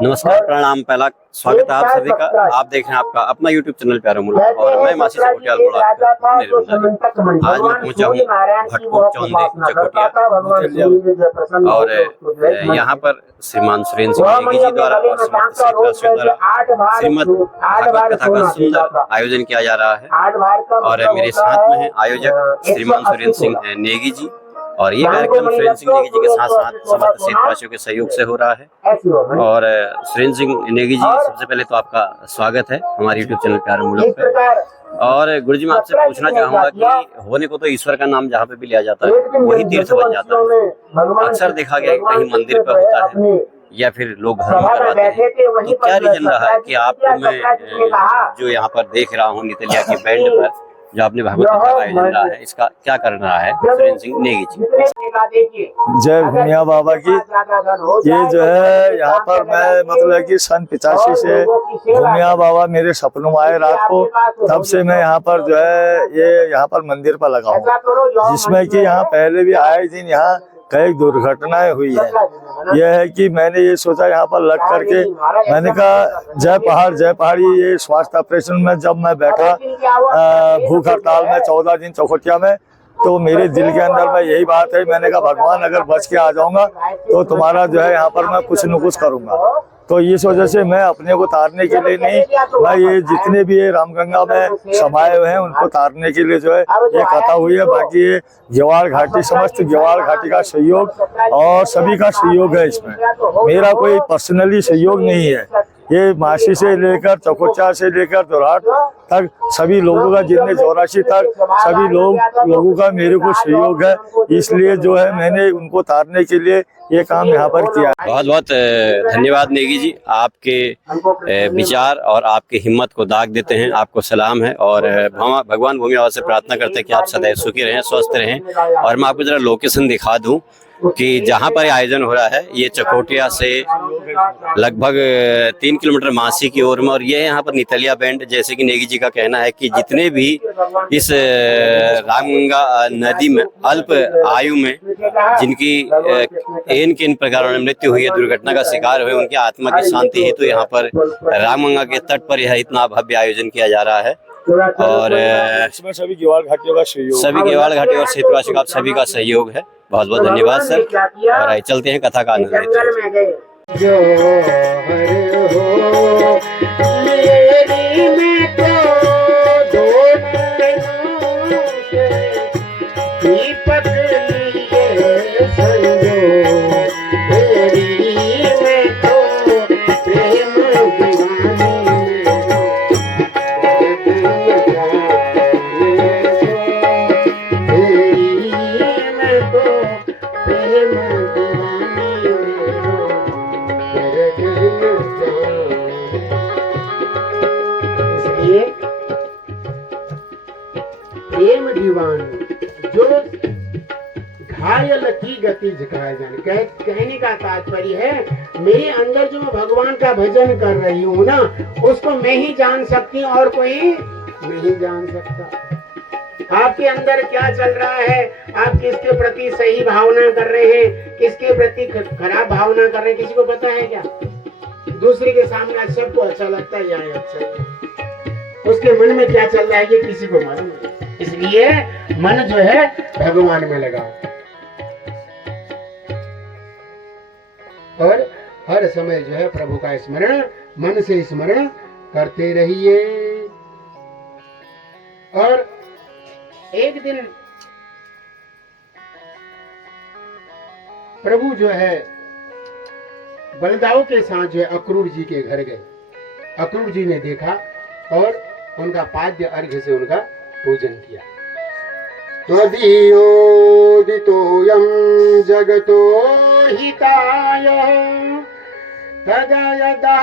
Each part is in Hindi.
नमस्कार, प्रणाम। पहला स्वागत है आप सभी का। आप देख रहे हैं आपका अपना YouTube चैनल प्यारा मुल्क और मैं मासी चकोटियाल बोल रहा हूँ। आज मैं पहुंचा हूँ भटकोट चौंदे चकोटिया और यहाँ पर श्रीमान सुरेंद्र सिंह नेगी जी द्वारा और श्रीमती सीता सिंह द्वारा श्रीमद भागवत कथा का सुंदर आयोजन किया जा रहा है और मेरे साथ में है आयोजक श्रीमान सुरेंद्र सिंह नेगी जी और ये कार्यक्रम सुरेंद्र सिंह नेगी जी के साथ साथ समस्त क्षेत्रवासियों के सहयोग से हो रहा है। और सुरेंद्र सिंह नेगी जी, सबसे पहले तो आपका स्वागत है हमारे YouTube चैनल प्यारा मुल्क पे। और गुरु जी, मैं आपसे पूछना चाहूंगा कि होने को तो ईश्वर का नाम जहाँ पे भी लिया जाता है वही तीर्थ बन जाता है। अक्सर देखा गया कहीं मंदिर पे होता है या फिर लोग घर में करवाते हैं, तो क्या रीजन रहा है कि आप मैं जो यहाँ पर देख रहा हूँ नितलिया के बैंड पर जो आपने भागवत कथा का आयोजन रहा है, इसका क्या कारण रहा है सुरेंद्र सिंह नेगी जी? जय भूमिया बाबा की। ये जो है यहाँ पर मैं मतलब कि सन 85 से भूमिया बाबा मेरे सपनों में आए रात को, तब से मैं यहाँ पर जो है ये यहाँ पर मंदिर पर लगा हूँ, जिसमें कि यहाँ पहले भी आए दिन यहाँ कई दुर्घटनाएं हुई है। यह है कि मैंने ये सोचा यहाँ पर लग करके, मैंने कहा जय पहाड़ी ये स्वास्थ्य ऑपरेशन में जब मैं बैठा भूख हड़ताल में 14 दिन चकोटिया में, तो मेरे दिल के अंदर में यही बात है, मैंने कहा भगवान अगर बच के आ जाऊंगा तो तुम्हारा जो है यहाँ पर मैं कुछ न कुछ करूंगा। तो इस वजह से मैं अपने को तारने के लिए नहीं, मैं ये जितने भी ये रामगंगा में समाये हुए हैं उनको तारने के लिए जो है ये कथा हुई है। बाकी ये गेवाड़ घाटी, समस्त गेवाड़ घाटी का सहयोग और सभी का सहयोग है इसमें, मेरा कोई पर्सनली सहयोग नहीं है। ये मासी से लेकर चकोटिया से लेकर दोराट तक सभी लोगों का, जितने 84 तक सभी लोगों का मेरे को सहयोग है, इसलिए जो है मैंने उनको तारने के लिए ये काम यहाँ पर किया। बहुत बहुत धन्यवाद नेगी जी, आपके विचार और आपकी हिम्मत को दाग देते हैं, आपको सलाम है। और भगवान भूमि बाबा से प्रार्थना करते हैं कि आप सदैव सुखी रहें, स्वस्थ रहें। और मैं आपको जरा लोकेशन दिखा दूं कि जहाँ पर आयोजन हो रहा है ये चकोटिया से लगभग 3 किलोमीटर मासी की ओर में, और ये यहाँ पर नितलिया बैंड, जैसे कि नेगी जी का कहना है कि जितने भी इस रामगंगा नदी में अल्प आयु में जिनकी इन प्रकारों में मृत्यु हुई है, दुर्घटना का शिकार हुए, उनकी आत्मा की शांति हेतु यहाँ पर रामगंगा के तट पर यह इतना भव्य आयोजन किया जा रहा है। और इसमें सभी गेवाड़ घाटियों का सहयोग, सभी गेवाड़ घाटी और क्षेत्रवासियों का सभी का सहयोग है। बहुत बहुत धन्यवाद सर। और चलते हैं कथा का आनंद लेते हैं। प्रेम दीवान जो घायल की गति झुकाए जाने, कहने का तात्पर्य है मेरे अंदर जो मैं भगवान का भजन कर रही हूँ ना, उसको मैं ही जान सकती हूँ और कोई नहीं जान सकता। आपके अंदर क्या चल रहा है, आप किसके प्रति सही भावना कर रहे हैं, किसके प्रति खराब भावना कर रहे हैं, किसी को पता है क्या? दूसरे के सामने सबको अच्छा लगता है या अच्छा, उसके मन में क्या चल रहा है ये किसी को मालूम नहीं। इसलिए मन जो है भगवान में लगाओ और हर समय जो है प्रभु का स्मरण मन से स्मरण करते रहिए। और एक दिन प्रभु जो है बलदाऊ के साथ जो है अक्रूर जी के घर गए। अक्रूर जी ने देखा और उनका पाद्य अर्घ्य से उनका पूजन किया। त्वदीयोदितोऽयं जगतो हिताय तदा यदा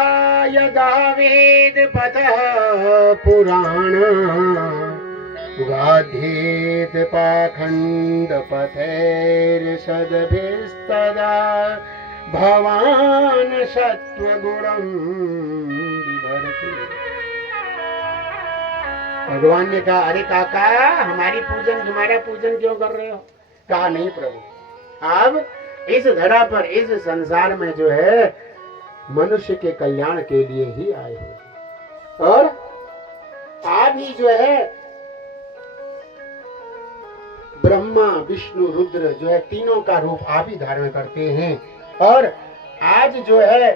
यदा वेद पतः पुराण गाध्येत पाखंड पथैर्षद्भिस्तदा भवान सत्वगुणं बिभर्ति। भगवान ने कहा अरे काका हमारी पूजन तुम्हारा पूजन क्यों कर रहे हो? कहा नहीं प्रभु, अब इस धरा पर इस संसार में जो है मनुष्य के कल्याण के लिए ही आए हुए, और आप ही जो है ब्रह्मा विष्णु रुद्र जो है तीनों का रूप आप ही धारण करते हैं, और आज जो है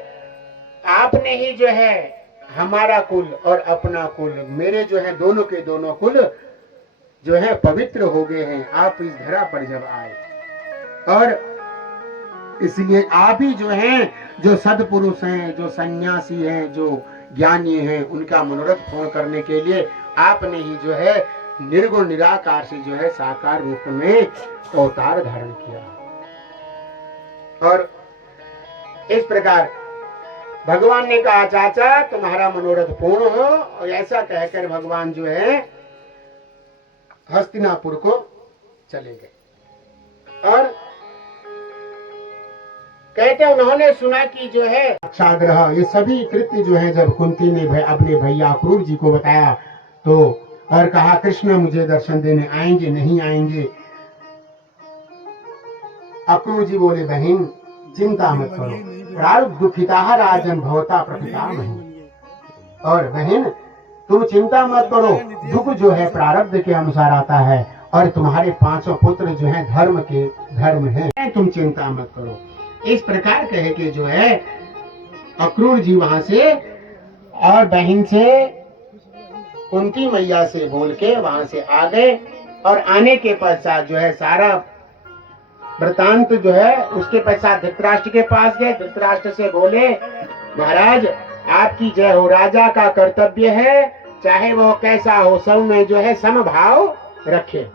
आपने ही जो है हमारा कुल और अपना कुल, मेरे जो है दोनों के दोनों कुल जो है पवित्र हो गए हैं आप इस धरा पर जब आए। और इसलिए आप ही जो हैं, जो सद्पुरुष हैं, जो सन्यासी हैं, जो ज्ञानी हैं, उनका मनोरथ पूर्ण करने के लिए आपने ही जो है निर्गुण निराकार से जो है साकार रूप में अवतार धारण किया। और इस प्रकार भगवान ने कहा चाचा तुम्हारा मनोरथ पूर्ण हो, और ऐसा कहकर भगवान जो है हस्तिनापुर को चले गए। और कहते उन्होंने सुना कि जो है साग्रह ये सभी कृत्य जो है जब कुंती ने अपने भैया अक्रूर जी को बताया तो, और कहा कृष्ण मुझे दर्शन देने आएंगे नहीं आएंगे? अक्रूर जी बोले बहन चिंता मत करो, प्रारब्ध दुखिता राजन भवता प्रपितामहि। और बहन तुम चिंता मत करो, दुख जो है प्रारब्ध के अनुसार आता है, और तुम्हारे 5 पुत्र जो है धर्म है, तुम चिंता मत करो। इस प्रकार कह के जो है अक्रूर जी वहां से और बहन से कुंती मैया से बोल के वहां से आ गए। और आने के पश्चात जो है सारा वृतांत जो है उसके पश्चात धृतराष्ट्र के पास गए। धृतराष्ट्र से बोले महाराज आपकी जय हो, राजा का कर्तव्य है चाहे वह कैसा हो सब में जो है समभाव रखे।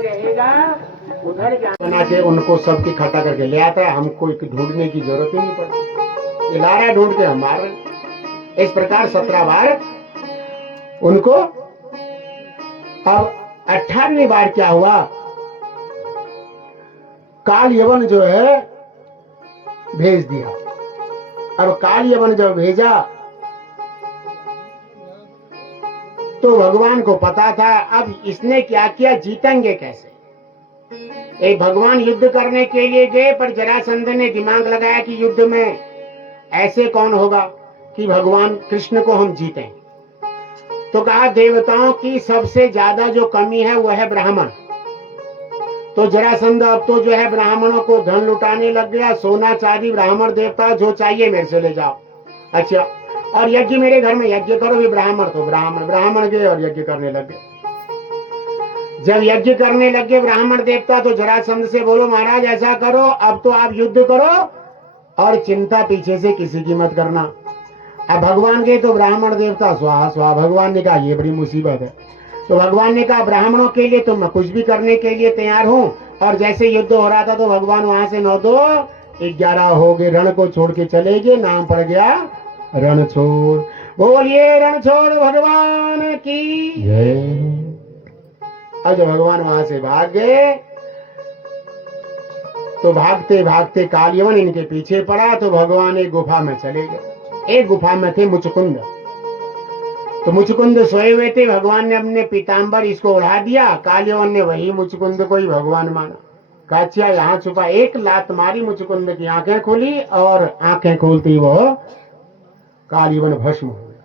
रहेगा उधर बना के उनको सबकी इकट्ठा करके ले आता है, हमको ढूंढने की जरूरत ही नहीं पड़ती, ये ला रहा ढूंढ के हम मार रहे। इस प्रकार 17 बार उनको। अब 18वीं बार क्या हुआ, काल यवन जो है भेज दिया। अब काल यवन जब भेजा तो भगवान को पता था अब इसने क्या किया, जीतेंगे कैसे। एक भगवान युद्ध करने के लिए गए, पर जरासंध ने दिमाग लगाया कि युद्ध में ऐसे कौन होगा कि भगवान कृष्ण को हम जीतें। तो कहा देवताओं की सबसे ज्यादा जो कमी है वह है ब्राह्मण। तो जरासंध अब तो जो है ब्राह्मणों को धन लुटाने लग गया, सोना चांदी ब्राह्मण देवता जो चाहिए मेरे से ले जाओ। अच्छा, और यज्ञ मेरे घर में यज्ञ करो, भी ब्राह्मण तो ब्राह्मण गए और यज्ञ करने लग गए। जब यज्ञ करने लगे ब्राह्मण देवता तो जरासंध से बोलो महाराज ऐसा करो अब तो आप युद्ध करो और चिंता पीछे से किसी की मत करना। अब भगवान गए तो ब्राह्मण देवता स्वाहा स्वाहा। भगवान ने कहा ये बड़ी मुसीबत है। तो भगवान ने कहा ब्राह्मणों के लिए तो मैं कुछ भी करने के लिए तैयार हूँ। और जैसे युद्ध हो रहा था तो भगवान वहां से 9 2 11 हो गए, रण को छोड़ के चले गए, नाम पड़ गया रणछोड़। बोलिए रणछोड़ भगवान की जय। अब जब भगवान वहां से भाग गए तो भागते भागते कालयवन इनके पीछे पड़ा। तो भगवान एक गुफा में चले गए। एक गुफा में थे मुचकुंद। तो मुचकुंद सोए हुए थे, भगवान ने अपने पीताम्बर इसको उड़ा दिया। कालयवन ने वही मुचकुंद को ही भगवान माना। कहा अच्छा यहाँ छुपा। एक लात मारी, मुचकुंद की आंखें खुली और आंखें खोलती वो कालयवन भस्म हो गया।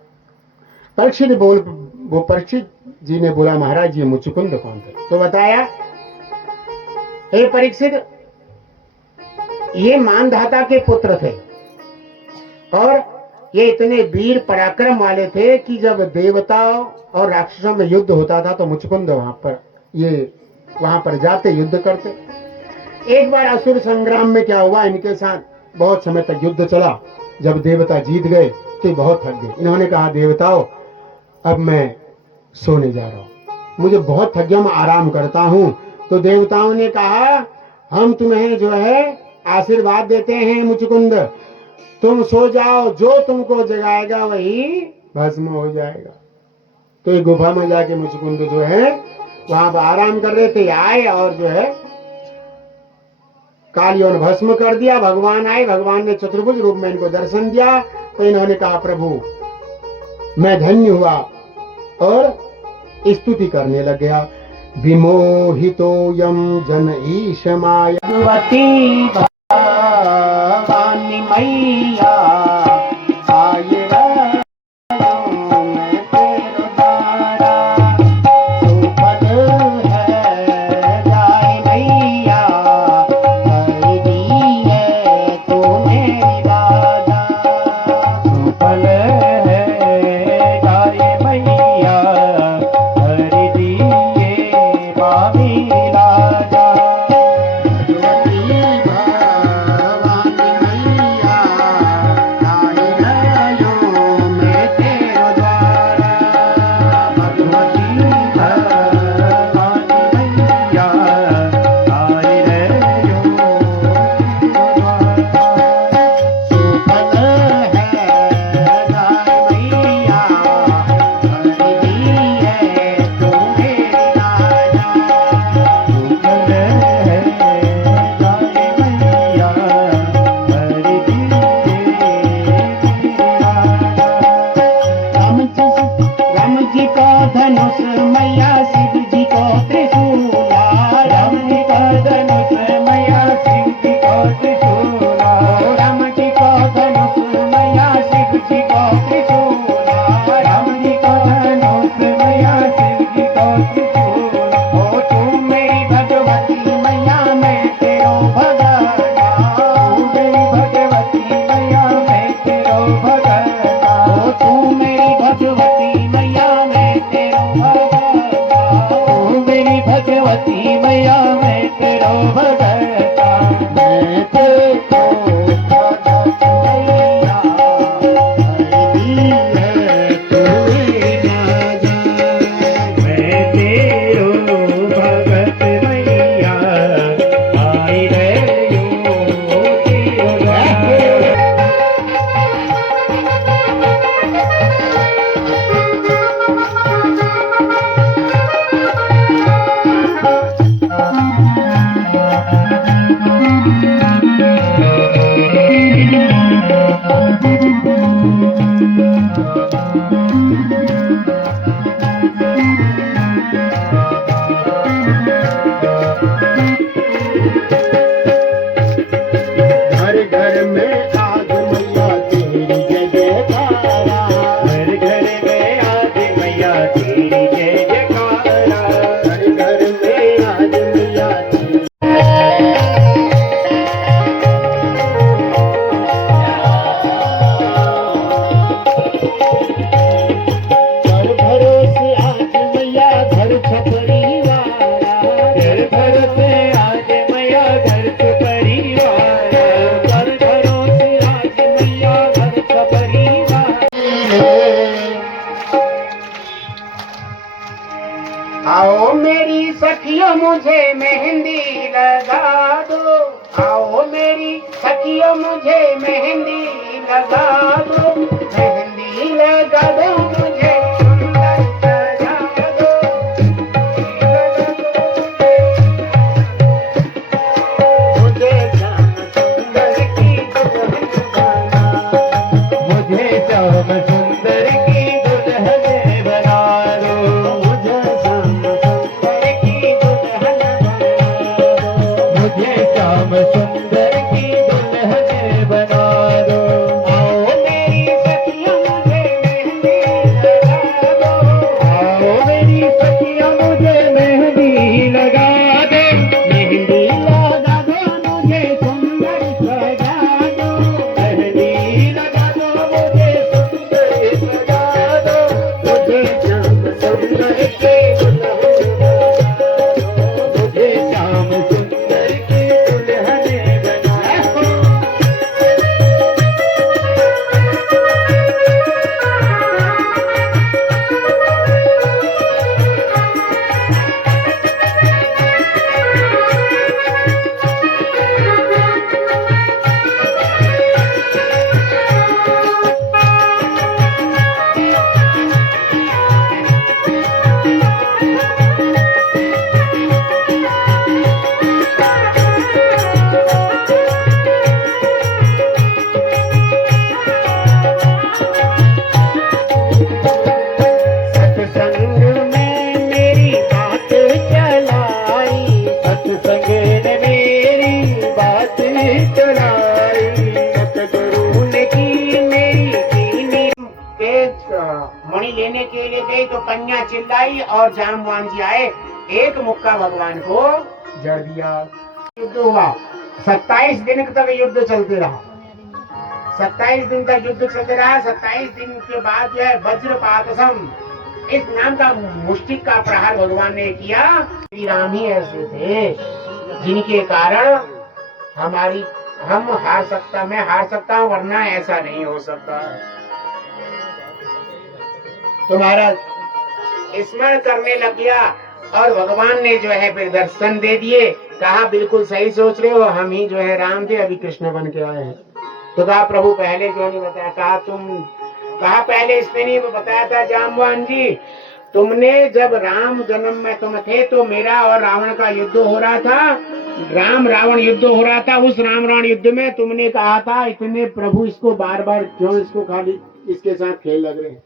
परीक्षित जी ने बोला महाराज ये मुचकुंद कौन थे? तो बताया हे परीक्षित ये मानधाता के पुत्र थे और ये इतने वीर पराक्रम वाले थे कि जब देवताओं और राक्षसों में युद्ध होता था तो मुचकुंद वहां पर जाते युद्ध करते। एक बार असुर संग्राम में क्या हुआ, इनके साथ बहुत समय तक युद्ध चला। जब देवता जीत गए तो बहुत थक गए। इन्होंने कहा देवताओं अब मैं सोने जा रहा हूं, मुझे बहुत थक गया, मैं आराम करता हूं। तो देवताओं ने कहा हम तुम्हें जो है आशीर्वाद देते हैं मुचकुंद, तुम सो जाओ, जो तुमको जगाएगा वही भस्म हो जाएगा। तो ये गुफा में जाके मुचकुंद जो है वहां पर आराम कर रहे थे, आए और जो है कालियों ने भस्म कर दिया। भगवान आए, भगवान ने चतुर्भुज रूप में इनको दर्शन दिया। तो इन्होंने कहा प्रभु मैं धन्य हुआ और स्तुति करने लग गया। विमोहितो यम जन ईश माया भगवती भवानी मैया आए आओ मेरी सखियों मुझे मेहंदी लगा दो, आओ मेरी सखियों मुझे मेहंदी लगा दो, मेहंदी लगा दो मुझे सुंदर सजा दो, मुझे श्याम सुंदर की दुल्हन बना, मुझे श्याम सुंदर की दुल्हन बना दो, मुझे श्याम सुंदर की दुल्हन बना दो, मुझे श्याम सुंदर की दुल्हन बना दो। आओ मेरी सखियां मुझे मेहंदी लगा दो, आओ मेरी सखियां मुझे मेहंदी लगा दो, मेहंदी लगा दो मुझे सुंदर सजा दो, मेहंदी लगा दो मुझे सुंदर मणि लेने के लिए गई तो कन्या चिल्लाई और जामवान जी आए, एक मुक्का भगवान को जड़ दिया। युद्ध हुआ, 27 दिन तक युद्ध चलते रहा, 27 दिन तक युद्ध चलते रहा। 27 दिन के बाद जो है वज्रपातसम इस नाम का मुष्टिक का प्रहार भगवान ने किया। श्री राम ही ऐसे थे जिनके कारण हम हार सकता, मैं हार सकता हूँ, वरना ऐसा नहीं हो सकता। तुम्हारा स्मरण करने लग गया और भगवान ने जो है फिर दर्शन दे दिए। कहा बिल्कुल सही सोच रहे हो, हम ही जो है राम थे, अभी कृष्ण बन के आए हैं। तो कहा प्रभु पहले क्यों नहीं बताया? कहा पहले इसने नहीं बताया था जामवान जी, तुमने जब राम जन्म में तुम थे तो मेरा और रावण का युद्ध हो रहा था, राम रावण युद्ध हो रहा था। उस राम रावण युद्ध में तुमने कहा था इतने प्रभु इसको बार बार क्यों इसको खाली इसके साथ खेल लग रहे हैं,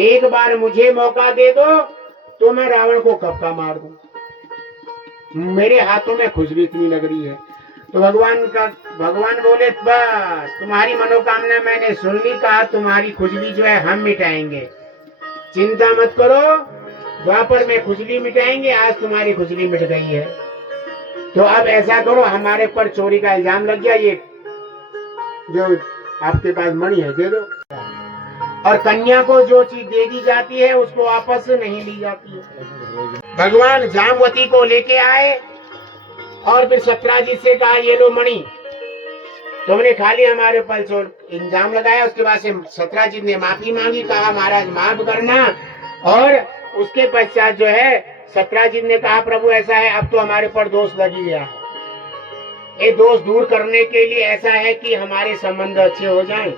एक बार मुझे मौका दे दो तो मैं रावण को कब का मार दूं, मेरे हाथों में खुजली इतनी लग रही है। तो भगवान बोले बस तुम्हारी मनोकामना मैंने सुन ली, कहा तुम्हारी खुजली जो है हम मिटाएंगे, चिंता मत करो, द्वापर में खुजली मिटाएंगे। आज तुम्हारी खुजली मिट गई है, तो अब ऐसा करो हमारे पर चोरी का इल्जाम लग गया, ये जो आपके पास मणि है दे दो। और कन्या को जो चीज दे दी जाती है उसको वापस नहीं ली जाती है। भगवान जामवती को लेके आए और फिर सत्राजित से कहा ये लो मणि, तुमने खाली हमारे ऊपर इल्जाम लगाया। उसके बाद से सत्राजित ने माफी मांगी, कहा महाराज माफ करना। और उसके पश्चात जो है सत्राजित ने कहा प्रभु ऐसा है, अब तो हमारे ऊपर दोष लग ही गया है, ये दोष दूर करने के लिए ऐसा है कि हमारे संबंध अच्छे हो जाएं।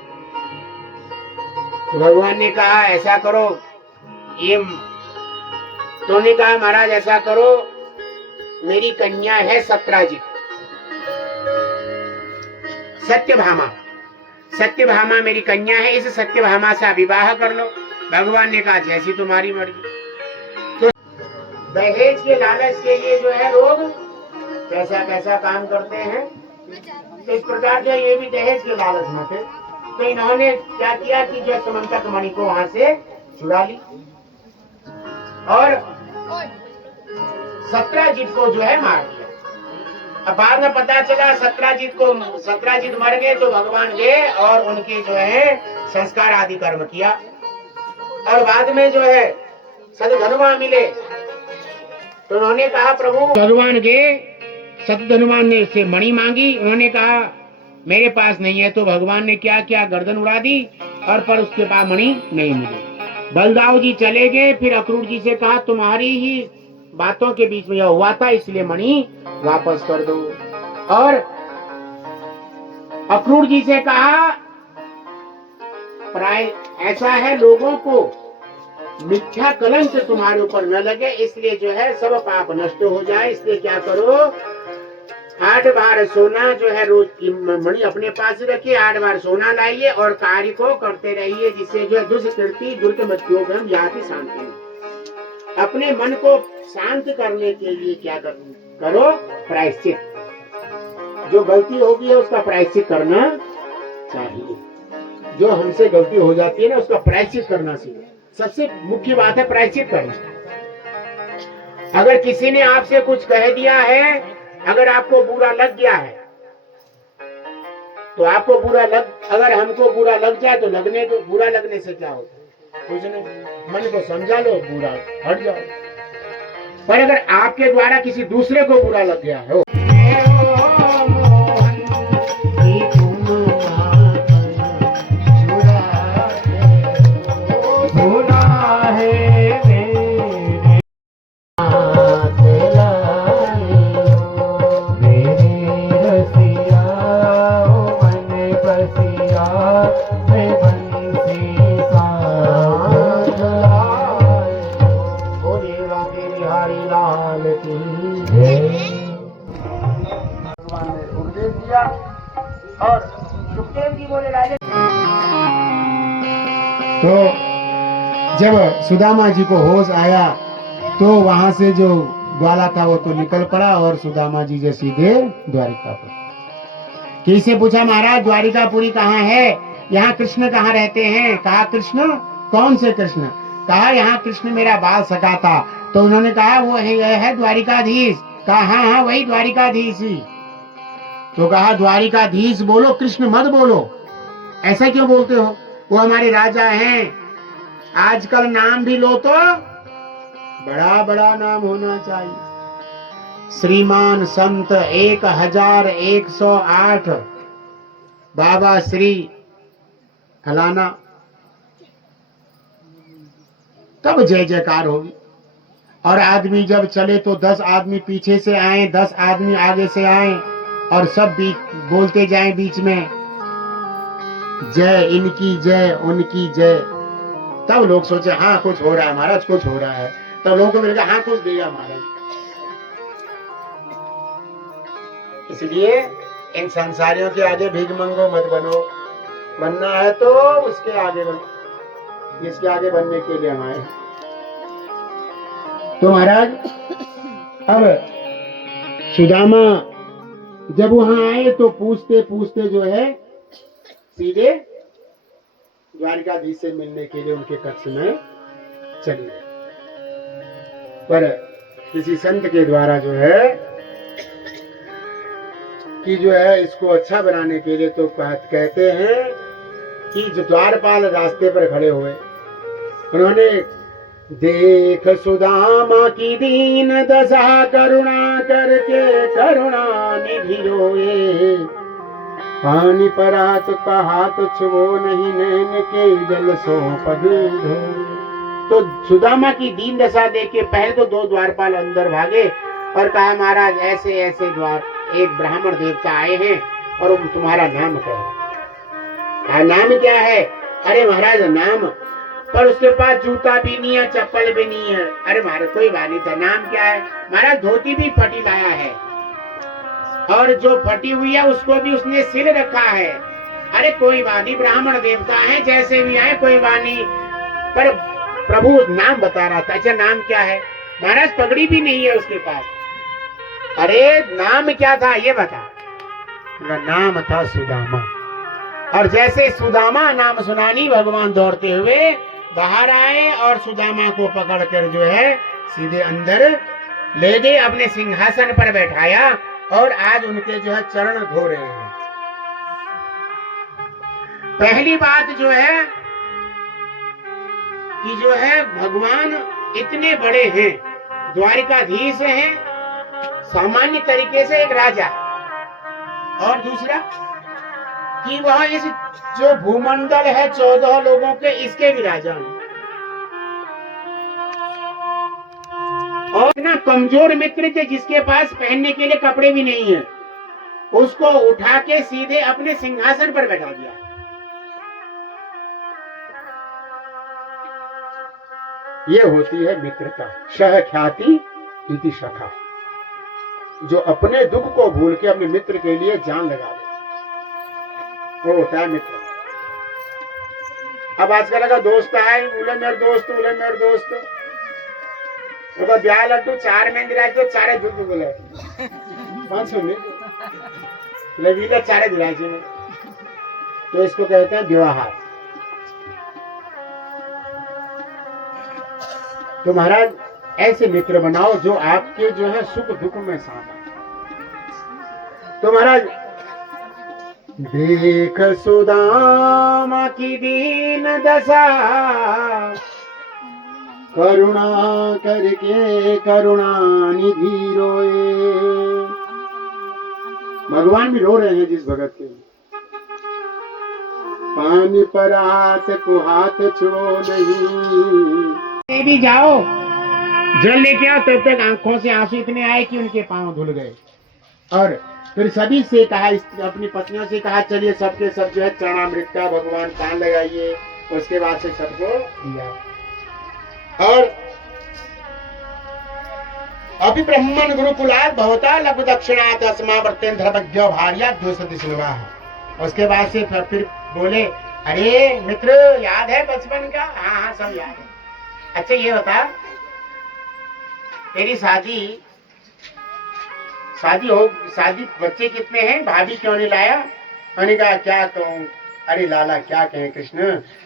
तो भगवान ने कहा ऐसा करो, ये तो ने कहा महाराज ऐसा करो, मेरी कन्या है सत्राजित, सत्यभामा मेरी कन्या है, इस सत्यभामा से विवाह कर लो। भगवान ने कहा जैसी तुम्हारी मर्जी। तो दहेज के लालच के लिए जो है लोग कैसा कैसा काम करते हैं, इस प्रकार जो ये भी दहेज के लालच में थे। तो इन्होंने क्या किया कि जो समंतक मणि को वहां से चुरा ली और सत्राजित को जो है मार दिया। अब बाद में पता चला सत्राजित मर गए, तो भगवान गए और उनके जो है संस्कार आदि कर्म किया। और बाद में जो है सतधनुमा मिले, तो उन्होंने कहा प्रभु, भगवान गए सतधनुमान ने से मणि मांगी, उन्होंने कहा मेरे पास नहीं है। तो भगवान ने क्या किया, गर्दन उड़ा दी और पर उसके पास मणि नहीं मिली। बलदाऊ जी चले गए, फिर अक्रूर जी से कहा तुम्हारी ही बातों के बीच में यह हुआ था, इसलिए मणि वापस कर दो। और अक्रूर जी से कहा प्राय ऐसा है लोगों को मिथ्या कलंक तुम्हारे ऊपर न लगे, इसलिए जो है सब पाप नष्ट हो जाए, इसलिए क्या करो 8 बार सोना जो है रोज की मणि अपने पास रखिए, 8 बार सोना लाइए और कार्य को करते रहिए, जिससे जो है दुष्कृति दुर्गमतियों में जाति शांति। अपने मन को शांत करने के लिए क्या करो प्रायश्चित, जो गलती होगी है उसका प्रायश्चित करना चाहिए। जो हमसे गलती हो जाती है ना उसका प्रायश्चित करना चाहिए, सबसे मुख्य बात है प्रायश्चित करना। अगर किसी ने आपसे कुछ कह दिया है, अगर आपको बुरा लग गया है तो आपको अगर हमको बुरा लग जाए तो बुरा लगने से क्या होता है, कुछ नहीं, मन को समझा लो, बुरा हट जाओ। पर अगर आपके द्वारा किसी दूसरे को बुरा लग गया है, और सुखदेव जी बोले राजा। तो जब सुदामा जी को होश आया तो वहां से जो ग्वाला था वो तो निकल पड़ा और सुदामा जी जो सीधे द्वारिकापुर। किसी पूछा महाराज द्वारिकापुरी कहाँ है, यहाँ कृष्ण कहाँ रहते हैं? कहा कृष्ण कौन से कृष्ण? कहा यहाँ कृष्ण मेरा बाल सखा था। तो उन्होंने कहा वो है द्वारिकाधीश। कहा हाँ हाँ वही द्वारिकाधीश ही। तो कहा द्वारिकाधीश बोलो, कृष्ण मत बोलो। ऐसा क्यों बोलते हो? वो हमारे राजा हैं। आजकल नाम भी लो तो बड़ा बड़ा नाम होना चाहिए। श्रीमान संत 1108 बाबा श्री फलाना, तब जय जयकार होगी। और आदमी जब चले तो 10 आदमी पीछे से आए, 10 आदमी आगे से आए और सब बीच बोलते जाएं बीच में जय, इनकी जय, उनकी जय। तब लोग सोचे हाँ कुछ हो रहा है महाराज, कुछ हो रहा है। तब लोगों को मिलेगा हाँ कुछ देगा महाराज। इसलिए इन संसारियों के आगे भीख मंगो मत बनो। बनना है तो उसके आगे बनो, इसके आगे बनने के लिए हम आए। तो महाराज अब सुदामा जब वहां आए तो पूछते पूछते जो है सीधे द्वारिकाधीश से मिलने के लिए उनके कक्ष में चले गए। पर किसी संत के द्वारा जो है कि जो है इसको अच्छा बनाने के लिए तो कहते हैं कि जो द्वारपाल रास्ते पर खड़े हुए, उन्होंने देख सुदामा की दीन दशा, करुणा करके करुणा निधि रोए, पानी पर हाथ का हाथ छुओ नहीं, नैन के जल सो पग धोए। तो सुदामा की दीन दशा देख के पहले तो 2 द्वारपाल अंदर भागे और कहा महाराज ऐसे ऐसे द्वार एक ब्राह्मण देवता आए हैं और तुम्हारा नाम क्या है? नाम क्या है? अरे महाराज नाम, पर उसके पास जूता भी नहीं है, चप्पल भी नहीं है। अरे महाराज कोई बात नहीं था, नाम क्या है? महाराज धोती भी फटी लाया है और जो फटी हुई है उसको भी उसने सिल रखा है। अरे कोई बात नहीं, ब्राह्मण देवता है, जैसे भी आए कोई बात नहीं। पर प्रभु नाम बता रहा था। अच्छा नाम क्या है? महाराज पगड़ी भी नहीं है उसके पास। अरे नाम क्या था ये बता। नाम था सुदामा। और जैसे सुदामा नाम सुनानी, भगवान दौड़ते हुए बाहर आए और सुदामा को पकड़कर जो है सीधे अंदर ले गए, अपने सिंहासन पर बैठाया और आज उनके जो है चरण धो रहे हैं। पहली बात जो है कि जो है भगवान इतने बड़े हैं, द्वारिकाधीश हैं, सामान्य तरीके से एक राजा, और दूसरा कि वह इस जो भूमंडल है 14 लोगों के, इसके भी राजा हैं। और ना कमजोर मित्र थे जिसके पास पहनने के लिए कपड़े भी नहीं है, उसको उठा के सीधे अपने सिंहासन पर बैठा दिया। ये होती है मित्रता। सह ख्याति इति सखा, जो अपने दुख को भूल के अपने मित्र के लिए जान लगा दे, वो होता है मित्र। अब आजकल का दोस्त है, बोले मेरे दोस्त, बोले मेरे दोस्त, तो ब्याह लड्डू 4 में दिलाए तो 4 झूठ बोले 500 में लवीला 4 दिलाए में, तो इसको कहते हैं व्यवहार। तो महाराज ऐसे मित्र बनाओ जो आपके जो है सुख दुख में साथ आए। तो महाराज देख सुदामा की दीन दशा, करुणा करके करुणा निधि रोए। भगवान भी रो रहे हैं जिस भगत के। पानी पर हाथ को हाथ छुओ नहीं, भी जाओ जल लेके आओ, तब तक आंखों से आंसू इतने आए कि उनके पांव धुल गए। और फिर सभी से कहा, अपनी पत्नियों से कहा चलिए सबके सब जो है चरणामृत का भगवान पान लगाइए। उसके बाद से सबको दिया। और अभी ब्राह्मण गुरुकुलात बहुता लघु दक्षिणात अस्मावर्तेन धर्मज्ञ भार्या द्वेषदिशनवाह। उसके बाद से फिर बोले अरे मित्र याद है बचपन का? हाँ हाँ सब याद है। अच्छा ये बता तेरी शादी बच्चे कितने हैं? भाभी क्यों नहीं लाया? मैंने कहा क्या कहूँ, अरे लाला क्या कहे कृष्ण,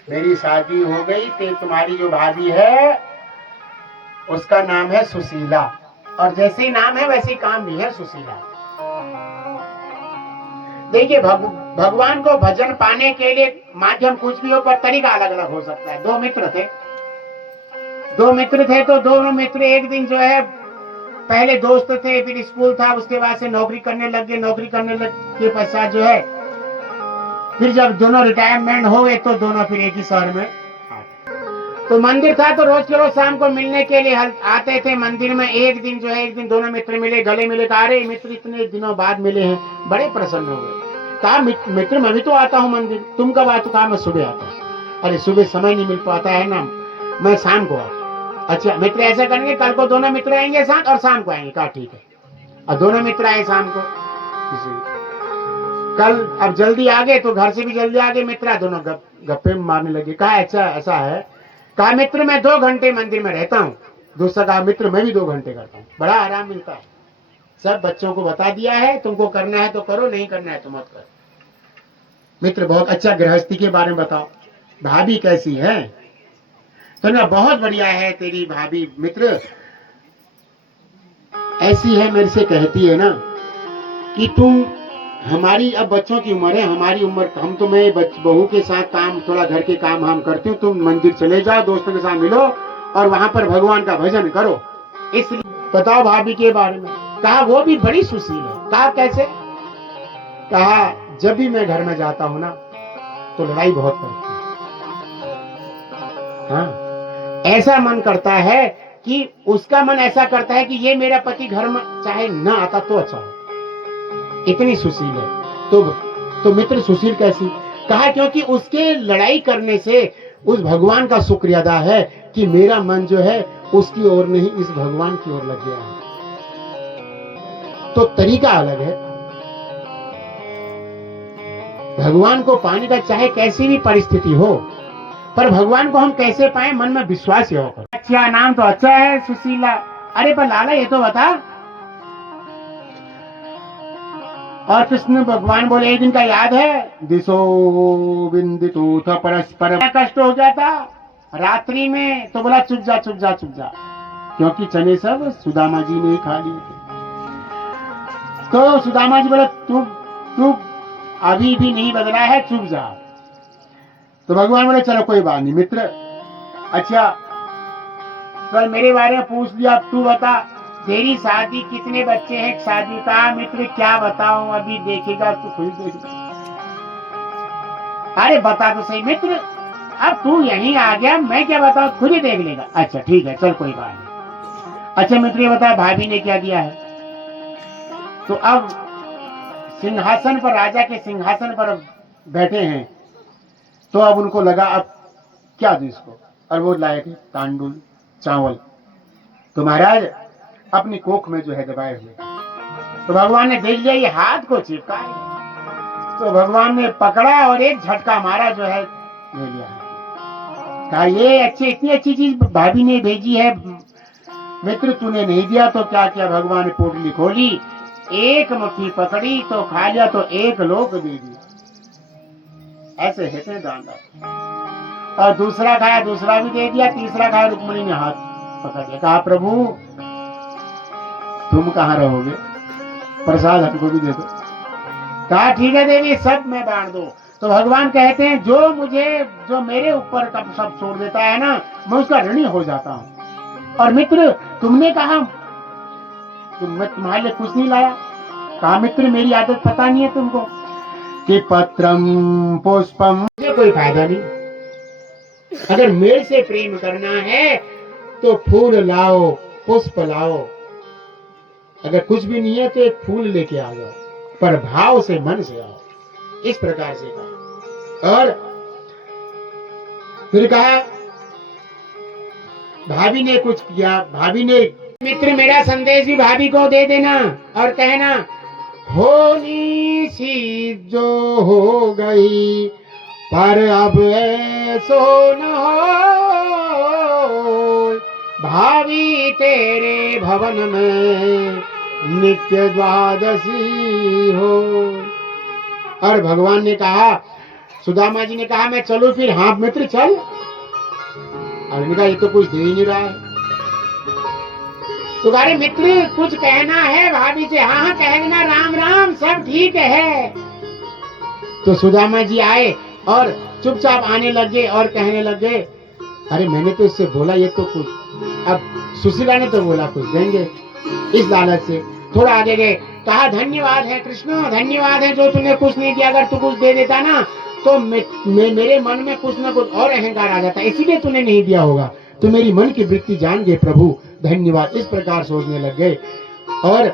मेरी शादी हो गई तो तुम्हारी जो भाभी है उसका नाम है सुशीला, और जैसे ही नाम है वैसे ही काम भी है सुशीला। देखिए भगवान को भजन पाने के लिए माध्यम कुछ भी हो, पर तरीका अलग अलग हो सकता है। दो मित्र थे तो दोनों मित्र एक दिन जो है, पहले दोस्त थे, फिर स्कूल था, उसके बाद से नौकरी करने लग गए। नौकरी करने लग के पश्चात जो है, फिर जब दोनों रिटायरमेंट हो गए तो दोनों फिर एक ही शहर में। तो मंदिर था तो रोज के रोज शाम को मिलने के लिए आते थे मंदिर में। एक दिन जो है, एक दिन दोनों मित्र मिले, गले मिले, कहा अरे मित्र इतने दिनों बाद मिले हैं, बड़े प्रसन्न हो गए। कहा मित्र मैं भी तो आता हूँ मंदिर, तुम कब आते हो? कहा मैं सुबह आता हूँ। अरे सुबह समय नहीं मिल पाता है ना, मैं शाम को आता हूँ। अच्छा मित्र ऐसा करेंगे, कल को दोनों मित्र आएंगे साथ और शाम को आएंगे। कहा ठीक है। और दोनों मित्र आए शाम को। कल अब जल्दी आ गए तो घर से भी जल्दी आ गए मित्र, दोनों गप्पे मारने लगे। कहा अच्छा ऐसा है? कहा मित्र मैं 2 घंटे मंदिर में रहता हूँ। दूसरा कहा मित्र मैं भी 2 घंटे करता हूँ, बड़ा आराम मिलता है। सब बच्चों को बता दिया है, तुमको करना है तो करो, नहीं करना है तो मत करो। मित्र बहुत अच्छा, गृहस्थी के बारे में बताओ, भाभी कैसी है? तो ना बहुत बढ़िया है तेरी भाभी। मित्र ऐसी है, मेरे से कहती है ना कि तुम, हमारी अब बच्चों की उम्र है, हमारी उम्र, हम तो मैं बहू के साथ काम, थोड़ा घर के काम हम करती हूँ, तुम मंदिर चले जाओ, दोस्तों के साथ मिलो और वहां पर भगवान का भजन करो। इसलिए बताओ भाभी के बारे में। कहा वो भी बड़ी सुशील है। कहा कैसे? कहा जब भी मैं घर में जाता हूँ ना तो लड़ाई बहुत करती है। हाँ ऐसा मन करता है कि उसका मन ऐसा करता है कि ये मेरा पति घर में चाहे ना आता तो अच्छा हो, इतनी सुशील है। तो मित्र सुशील कैसी? कहा क्योंकि उसके लड़ाई करने से उस भगवान का शुक्रिया अदा है कि मेरा मन जो है उसकी ओर नहीं, इस भगवान की ओर लग गया है। तो तरीका अलग है। भगवान को पाने का चाहे कैसी भी परिस्थिति हो, पर भगवान को हम कैसे पाए? मन में विश्वास ही होगा। अच्छा नाम तो अच्छा है सुशीला। अरे पर लाला ये तो बता। और कृष्ण भगवान बोले एक दिन का याद है, दिशो बिंदितु था परस्पर, कष्ट हो गया था रात्रि में। तो बोला चुप जा चुप जा चुप जा, क्योंकि चने सब सुदामा जी ने खा लिए थे। तो सुदामा जी बोला तू अभी भी नहीं बदला है, चुप जा। तो भगवान बोले चलो कोई बात नहीं मित्र, अच्छा कल मेरे बारे में पूछ लिया, अब तू बता तेरी शादी कितने बच्चे हैं? शादी का मित्र क्या बताऊं, अभी देखेगा तू खुद देखेगा। अरे बता तो सही मित्र, अब तू यहीं आ गया, मैं क्या बताऊं, खुद ही देख लेगा। अच्छा ठीक है चल कोई बात नहीं। अच्छा मित्र ये बता भाभी ने क्या दिया है? तो अब सिंहासन पर, राजा के सिंहासन पर बैठे हैं, तो अब उनको लगा अब क्या दूं इसको, और वो लाए थे तांडुल चावल। तो महाराज अपनी कोख में जो है दबाए हुए, तो भगवान ने देख लिया ये हाथ को चिपका, तो भगवान ने पकड़ा और एक झटका मारा, जो है ले लिया। कहा ये इतनी अच्छी चीज भाभी ने भेजी है मित्र, तूने नहीं दिया तो क्या किया? भगवान ने पोटली खोली, एक मुट्ठी पकड़ी तो खा लिया, तो एक लोक दे दिया। ऐसे हेते दान। और दूसरा खाया, दूसरा भी दे दिया, तीसरा खाया, रुक्मिणी ने हाथ पकड़ लिया। कहा प्रभु तुम कहाँ रहोगे, प्रसाद हमको भी दे दो। कहा ठीक है देवी, सब मैं बांट दो। तो भगवान कहते हैं जो मेरे ऊपर का सब छोड़ देता है ना, मैं उसका ऋणी हो जाता हूँ। और मित्र तुमने कहा मैं तुम्हारे लिए कुछ नहीं लाया। कहा मित्र मेरी आदत पता नहीं है तुमको कि पत्रम पुष्पम, मुझे कोई फायदा नहीं। अगर मेरे से प्रेम करना है तो फूल लाओ, पुष्प लाओ, अगर कुछ भी नहीं है तो एक फूल लेके आ जाओ, पर भाव से, मन से आओ। इस प्रकार से कहा। और फिर कहा भाभी ने कुछ किया, भाभी ने, मित्र मेरा संदेश भी भाभी को दे देना और कहना होनी सी जो हो गई, पर अब ऐसो न हो, भाभी तेरे भवन में नित्य द्वादशी हो। और भगवान ने कहा सुदामा जी ने कहा मैं चलूं फिर? हाँ मित्र चल। अर्जुन कहा ये तो कुछ दे ही नहीं रहा है। तुम्हारे मित्र कुछ कहना है भाभी से? हाँ हाँ कह देना, राम राम सब ठीक है। तो सुदामा जी आए और चुपचाप आने लगे और कहने लगे अरे मैंने तो इससे बोला ये तो कुछ, अब सुशीला ने तो बोला कुछ देंगे, इस लालच से थोड़ा आगे गए। कहा धन्यवाद है कृष्ण, धन्यवाद है जो तूने कुछ नहीं किया, अगर तू कुछ दे देता ना तो मेरे मन में कुछ ना कुछ और अहंकार आ जाता, इसीलिए तूने नहीं दिया होगा। तो मेरी मन की वृत्ति जान गए प्रभु, धन्यवाद। इस प्रकार सोचने लग गए। और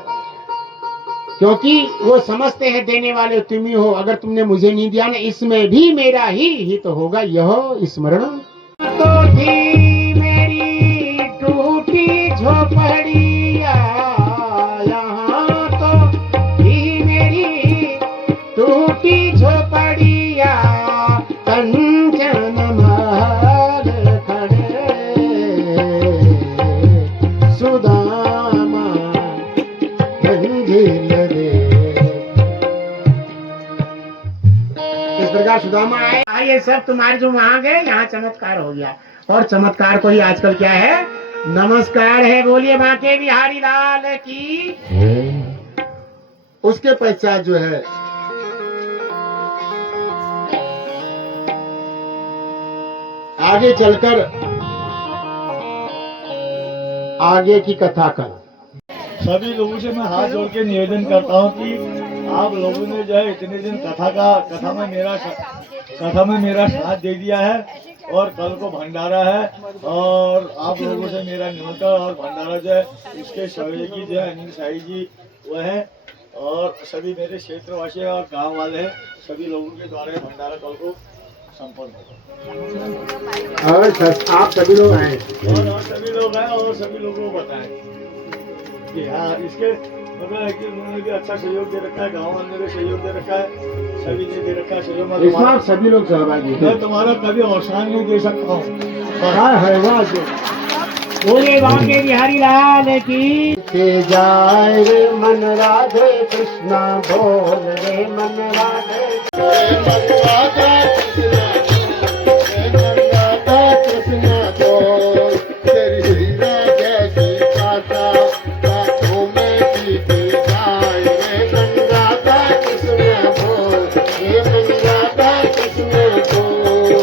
क्योंकि वो समझते हैं देने वाले तुम ही हो, अगर तुमने मुझे नहीं दिया ना इसमें भी मेरा ही हित होगा, यह स्मरण। तो थी मेरी टूटी झोपड़िया, यहाँ तो थी मेरी टूटी झोपड़िया, कंचन महल खड़े सुदामा रंगील रे। इस प्रकार सुदामा आए, ये सब तुम्हारे जो वहां गए यहाँ चमत्कार हो गया। और चमत्कार को ही आजकल क्या है, नमस्कार है। बोलिए बांके बिहारी लाल की। उसके पश्चात जो है आगे चलकर आगे की कथा कर। सभी लोगों से मैं हाथ जोड़ के निवेदन करता हूँ कि आप लोगों ने जो है इतने दिन कथा में मेरा साथ दे दिया है, और कल को भंडारा है, और आप लोगों से मेरा निमंत्रण और भंडारा जो है इसके सहयोगी जो है अनिल साई जी वो है, और सभी मेरे क्षेत्रवासी और गांव वाले हैं, सभी लोगों के द्वारा भंडारा कल को संपन्न होगा। और आप सभी लोग आए और सभी लोग आए और सभी लोगों को बताएं कि हाँ इसके मतलब है कि उन्होंने भी अच्छा सहयोग दे रखा है, गाँव वाले ने भी सहयोग दे रखा है, सभी ने दे रखा है सहयोग। इसमें आप सभी लोग सहभागी। मैं तुम्हारा कभी अवसान नहीं दे सकता हूँ। बोले बांके बिहारी लाल की। जाए रे मन राधे कृष्णा, बोल रे मन राधे कृष्णा बोल, तेरी हीरा जैसी काका बातों में जीती जाए रे मन राधा कृष्णा बोल, रे मन राधा कृष्णा बोल।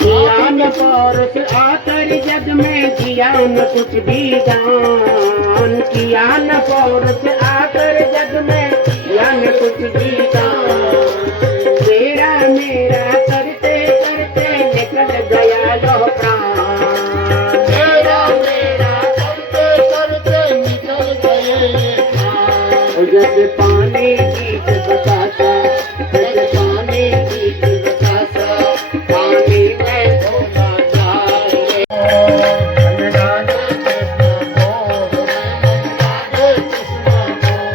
ज्ञान पौरुष आकर जग में किया न कुछ भी दान, किया न पौरुष आकर जग में किया न कुछ भी दान। तेरा मेरा करते करते निकल गया लो प्राण, तेरा मेरा करते करते निकल गए ये प्राण। जैसे पानी गीत बताता, जैसे पानी गीत बताता, पानी में धोना जाए।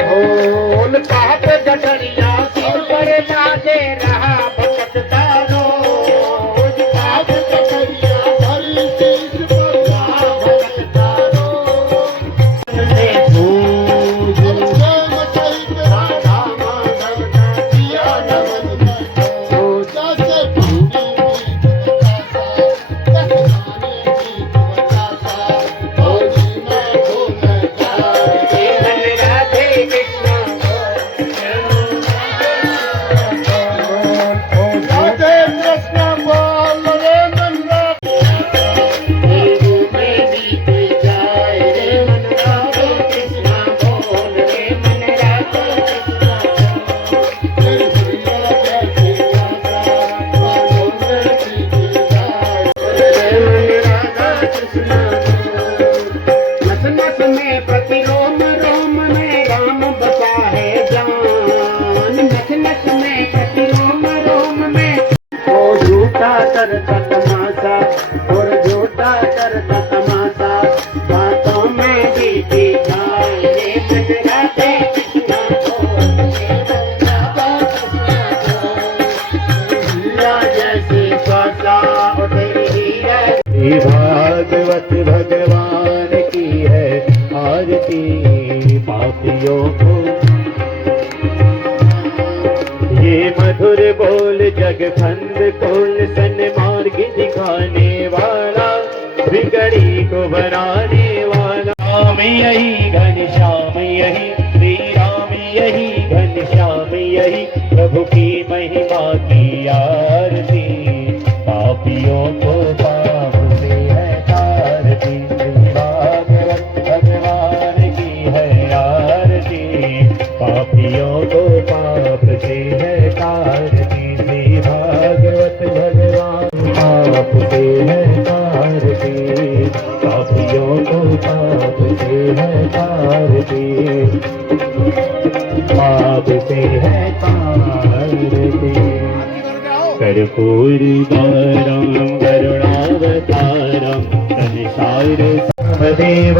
बोल पाप गठरिया सिर पर लादे रहा भटकता रोज, पाप गठरिया हरी चीज पर रहा भटकता रोज। से भूज सहित राधा माधव का किया नमन को, जैसे पानी गीत बताता, जैसे पानी गीत बताता, भोजी में घूम जाए मन राधे कृष्णा। राधे कृष्ण बोल रे मन राधे में बीत जाए रे मन राधे कृष्ण बोल रे मन राधे कृष्ण बोल। तेरी प्रिया जैसी यात्रा बालों में बीत जाए रे मन राधा कृष्ण बोल। नस नस में प्रति रोम रोम में राम बसा है जान, नस नस में प्रति रोम रोम में वो झूठा करता तमाशा, और झूठा करता तमाशा, बातों में बीती जाए रे मन राधे कृष्णा बोल, रे मन राधा कृष्णा बोल। हीरा जैसी श्वासा और तेरी हीरा। भागवत भगवान की है आरती, पापियों को ये मधुर मधुर बोल जगफंद खोल, सन्मार्ग दिखाने वाला, बिगड़ी को बनाने वाला। राम यही घनश्याम यही, श्री राम यही घनश्याम यही, प्रभु की महिमा की आरती, पापियों को पाप से है तारती, भागवत भगवान की है आरती, पापियों को पाप से है तारती, श्री भागवत भगवान पाप से है तारती, पापियों को पाप से है तारती, पाप से है तारती। कर्पूरी दारम करुणावतारम, संसार देव